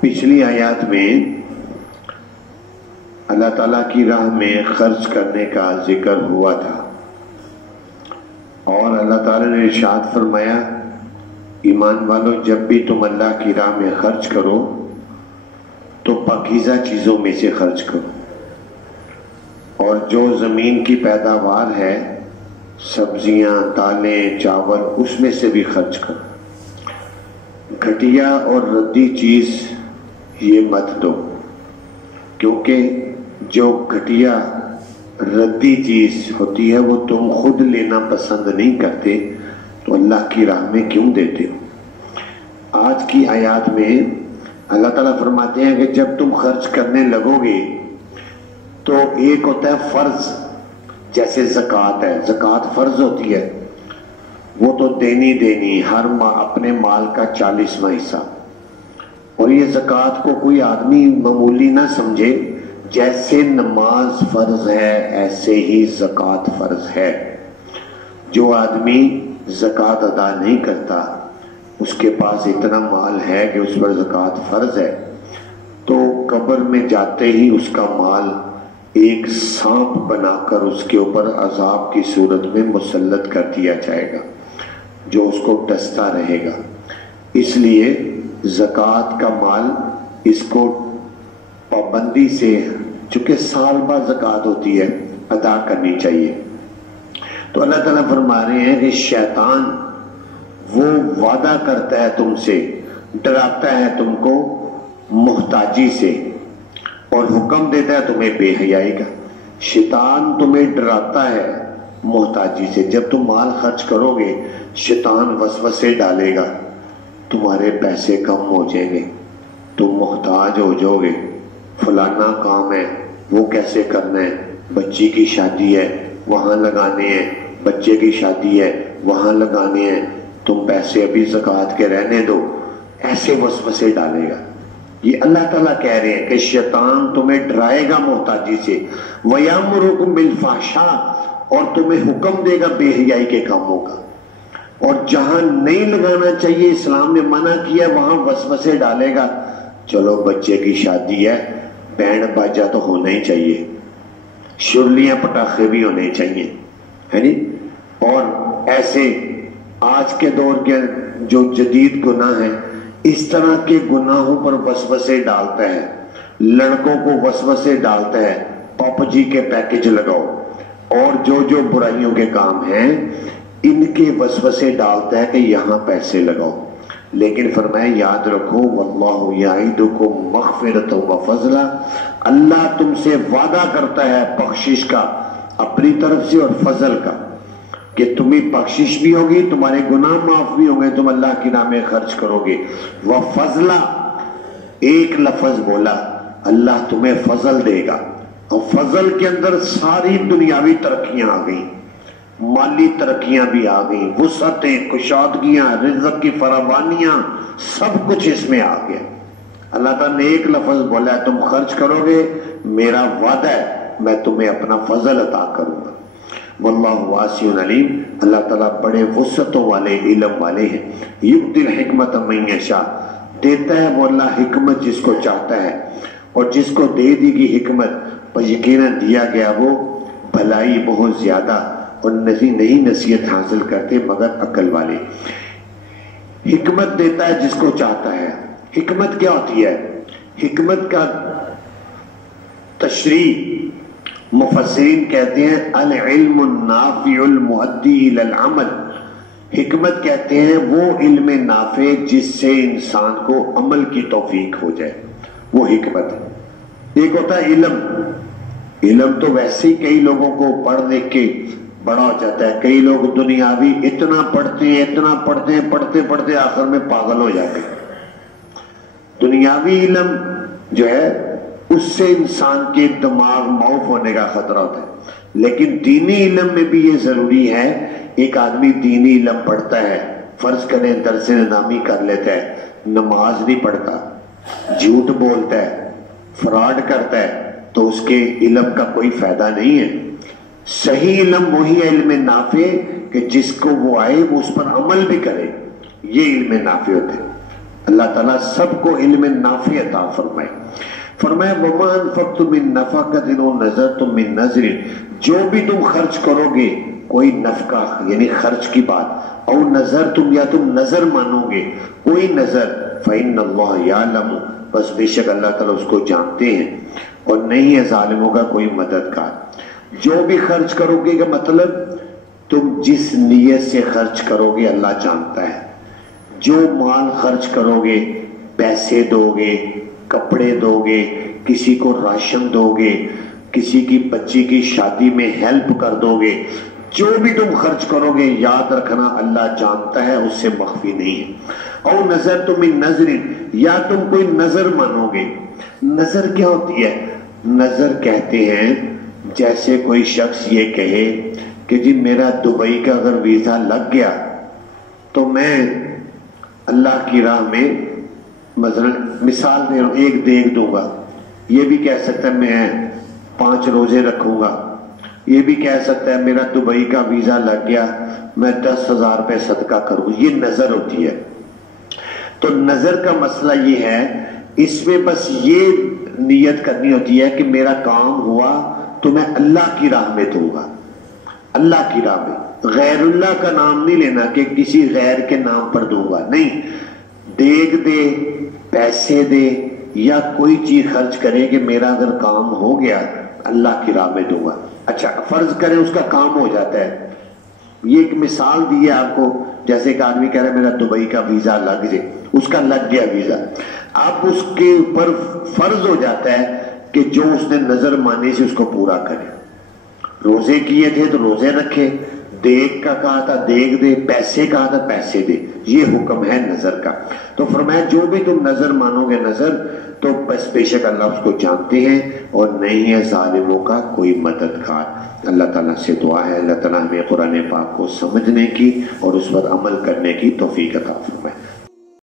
پچھلی آیات میں اللہ تعالیٰ کی راہ میں خرچ کرنے کا ذکر ہوا تھا، اور اللہ تعالیٰ نے ارشاد فرمایا ایمان والو جب بھی تم اللہ کی راہ میں خرچ کرو تو پاکیزہ چیزوں میں سے خرچ کرو، اور جو زمین کی پیداوار ہے سبزیاں دالیں چاول اس میں سے بھی خرچ کرو، گھٹیا اور ردی چیز یہ مت دو، کیونکہ جو گھٹیا ردی چیز ہوتی ہے وہ تم خود لینا پسند نہیں کرتے تو اللہ کی راہ میں کیوں دیتے ہو۔ آج کی آیات میں اللہ تعالیٰ فرماتے ہیں کہ جب تم خرچ کرنے لگو گے تو ایک ہوتا ہے فرض، جیسے زکوٰۃ ہے، زکوٰۃ فرض ہوتی ہے، وہ تو دینی ہر ماہ اپنے مال کا 40واں حصہ، اور یہ زکوٰۃ کو کوئی آدمی معمولی نہ سمجھے، جیسے نماز فرض ہے ایسے ہی زکوٰۃ فرض ہے۔ جو آدمی زکوٰۃ ادا نہیں کرتا اس کے پاس اتنا مال ہے کہ اس پر زکوٰۃ فرض ہے تو قبر میں جاتے ہی اس کا مال ایک سانپ بنا کر اس کے اوپر عذاب کی صورت میں مسلط کر دیا جائے گا، جو اس کو ڈستا رہے گا۔ اس لیے زکوٰۃ کا مال اس کو پابندی سے، چونکہ سال بعد زکوٰۃ ہوتی ہے، ادا کرنی چاہیے۔ تو اللہ تعالیٰ فرما رہے ہیں کہ شیطان وہ وعدہ کرتا ہے تم سے، ڈراتا ہے تم کو محتاجی سے، اور حکم دیتا ہے تمہیں بے حیائی کا۔ شیطان تمہیں ڈراتا ہے محتاجی سے، جب تم مال خرچ کرو گے شیطان وسوسے ڈالے گا، تمہارے پیسے کم ہو جائیں گے، تم محتاج ہو جاؤ گے، فلانا کام ہے وہ کیسے کرنا ہے، بچی کی شادی ہے وہاں لگانے ہیں، بچے کی شادی ہے وہاں لگانے ہیں، تم پیسے ابھی زکوٰۃ کے رہنے دو، ایسے وسوسے ڈالے گا۔ یہ اللہ تعالیٰ کہہ رہے ہیں کہ شیطان تمہیں ڈرائے گا محتاجی سے، وَيَأْمُرُكُم بِالْفَحْشَاءِ، اور تمہیں حکم دے گا بے حیائی کے کاموں کا، اور جہاں نہیں لگانا چاہیے اسلام نے منع کیا وہاں وسوسے ڈالے گا۔ چلو بچے کی شادی ہے، بینڈ باجا تو ہونا ہی چاہیے، شرلیاں پٹاخے بھی ہونے چاہیے، ہے نی؟ اور ایسے آج کے دور کے جو جدید گناہ ہیں اس طرح کے گناہوں پر وسوسے ڈالتا ہے، لڑکوں کو وسوسے ڈالتا ہے پاپ جی کے پیکج لگاؤ، اور جو برائیوں کے کام ہیں ان کے وسوسے ڈالتا ہے کہ یہاں پیسے لگاؤ۔ لیکن فرمایا یاد رکھو واللہ یعدکم مغفرۃ و فضلا، اللہ تم سے وعدہ کرتا ہے بخشش کا اپنی طرف سے اور فضل کا، کہ تمہیں بخشش بھی ہوگی، تمہارے گناہ معاف بھی ہوں گے، تم اللہ کی راہ میں خرچ کرو گے۔ وفضلا، ایک لفظ بولا، اللہ تمہیں فضل دے گا، اور فضل کے اندر ساری دنیاوی ترقیاں آ گئیں، مالی ترقیاں بھی آ گئیں، وسعتیں، کشادگیاں، رزق کی فراوانیاں، سب کچھ اس میں آ گیا۔ اللہ تعالیٰ نے ایک لفظ بولا ہے تم خرچ کرو گے، میرا وعدہ ہے میں تمہیں اپنا فضل عطا کروں گا۔ واللہ واسع علیم، اللہ تعالیٰ بڑے وسعتوں والے علم والے ہیں۔ یؤتی الحکمت من یشاء، دیتا ہے وہ اللہ حکمت جس کو چاہتا ہے، اور جس کو دے دی گی حکمت پر یقیناً دیا گیا وہ بھلائی بہت زیادہ، اور نہیں نصیحت حاصل کرتے مگر عقل والے۔ حکمت دیتا ہے جس کو چاہتا ہے۔ حکمت کیا ہوتی ہے؟ حکمت کا تشریح مفسرین کہتے ہیں العلم النافع المؤدی الی العمل۔ حکمت کہتے ہیں وہ علم نافع جس سے انسان کو عمل کی توفیق ہو جائے، وہ حکمت ہے۔ ایک ہوتا ہے علم، علم تو ویسے ہی کئی لوگوں کو پڑھ لکھ کے بڑا ہو جاتا ہے، کئی لوگ دنیاوی اتنا پڑھتے ہیں پڑھتے آخر میں پاگل ہو جاتے ہیں۔ دنیاوی علم جو ہے اس سے انسان کے دماغ معاف ہونے کا خطرہ ہوتا ہے، لیکن دینی علم میں بھی یہ ضروری ہے۔ ایک آدمی دینی علم پڑھتا ہے، فرض کریں درس نظامی کر لیتا ہے، نماز نہیں پڑھتا، جھوٹ بولتا ہے، فراڈ کرتا ہے، تو اس کے علم کا کوئی فائدہ نہیں ہے۔ صحیح علم وہی ہے علم نافع کہ جس کو وہ آئے وہ اس پر عمل بھی کرے، یہ علم نافع ہوتے ہیں۔ اللہ تعالیٰ سب کو علم نافع عطا فرمائے۔ فرمایا وَمَا أَنفَقْتُم مِّن نَفَقَةٍ أَوْ نَذَرْتُم مِّن نَذْرٍ، جو بھی تم خرچ کرو گے، کوئی نفقہ یعنی خرچ کی بات، او نذرتم یا تم نظر مانو گے کوئی نظر، فإن اللہ یعلم، بس بے شک اللہ تعالیٰ اس کو جانتے ہیں، اور نہیں ہے ظالموں کا کوئی مددگار۔ جو بھی خرچ کرو گے کا مطلب تم جس نیت سے خرچ کرو گے اللہ جانتا ہے۔ جو مال خرچ کرو گے، پیسے دو گے، کپڑے دو گے، کسی کو راشن دو گے، کسی کی بچی کی شادی میں ہیلپ کر دو گے، جو بھی تم خرچ کرو گے یاد رکھنا اللہ جانتا ہے، اس سے مخفی نہیں ہے۔ او نظر تم نظر، یا تم کوئی نظر مانو گے۔ نظر کیا ہوتی ہے؟ نظر کہتے ہیں جیسے کوئی شخص یہ کہے کہ جی میرا دبئی کا اگر ویزا لگ گیا تو میں اللہ کی راہ میں مثلا مثال دے رہا ہوں ایک دیکھ دوں گا، یہ بھی کہہ سکتا ہے میں 5 روزے رکھوں گا، یہ بھی کہہ سکتا ہے میرا دبئی کا ویزا لگ گیا میں 10,000 روپے صدقہ کروں، یہ نظر ہوتی ہے۔ تو نظر کا مسئلہ یہ ہے، اس میں بس یہ نیت کرنی ہوتی ہے کہ میرا کام ہوا تو میں اللہ کی راہ میں دوں گا، اللہ کی راہ میں، غیر اللہ کا نام نہیں لینا کہ کسی غیر کے نام پر دوں گا، نہیں، دیکھ دے، پیسے دے یا کوئی چیز خرچ کرے کہ میرا اگر کام ہو گیا اللہ کی راہ میں دوں گا۔ اچھا فرض کریں اس کا کام ہو جاتا ہے، یہ ایک مثال دی ہے آپ کو، جیسے ایک آدمی کہہ رہا ہے میرا دبئی کا ویزا لگ جائے، اس کا لگ گیا ویزا، اب اس کے اوپر فرض ہو جاتا ہے کہ جو اس نے نظر مانی سے اس کو پورا کرے۔ روزے کیے تھے تو روزے رکھے، دیکھ کا کہا تھا دیکھ دے، پیسے کہا تھا پیسے دے، یہ حکم ہے نظر کا۔ تو فرمایا جو بھی تم نظر مانو گے نظر تو بس بے شک اللہ اس کو جانتے ہیں اور نہیں ہے ظالموں کا کوئی مددگار۔ اللہ تعالیٰ سے دعا ہے اللہ تعالیٰ ہمیں قرآن پاک کو سمجھنے کی اور اس پر عمل کرنے کی توفیق عطا فرمائے۔